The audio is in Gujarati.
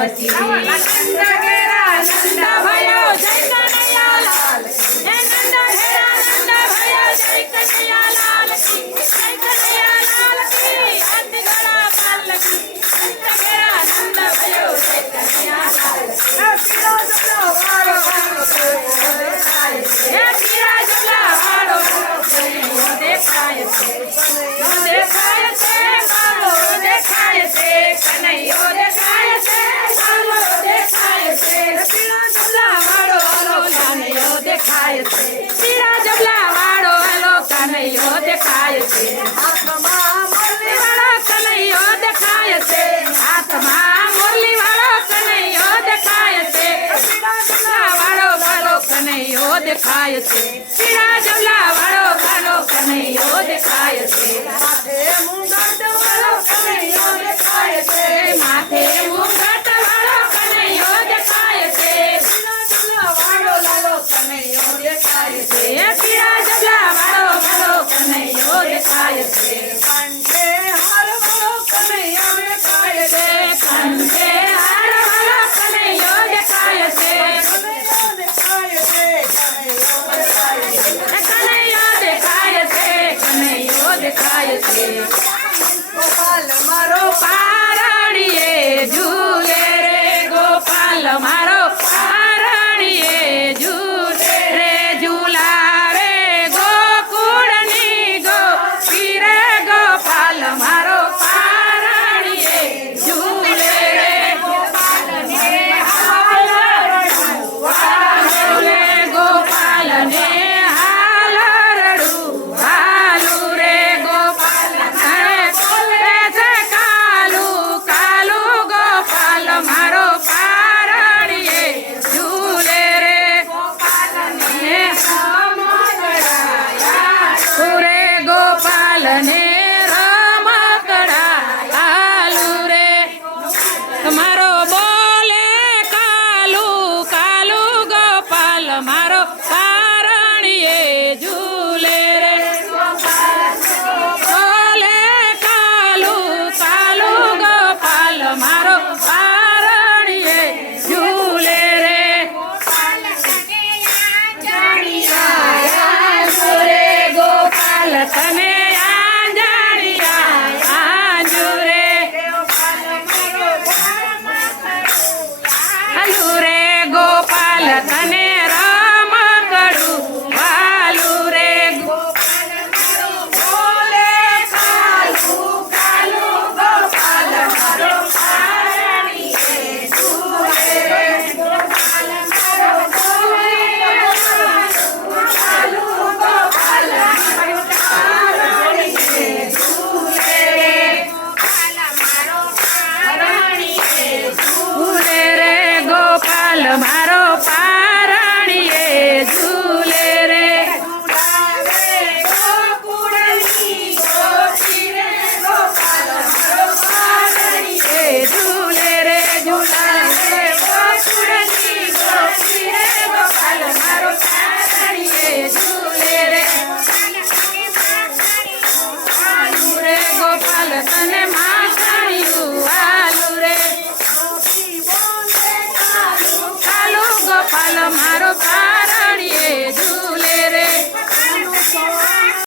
Pues Xochimilco. La cantaguera. દેખાય છે. પીળા જમલા વાળો કાલો કનૈયો દેખાય છે. માથે મુંગળ વાળો કનૈયો દેખાય છે. માથે Yes. ಶರಣೇ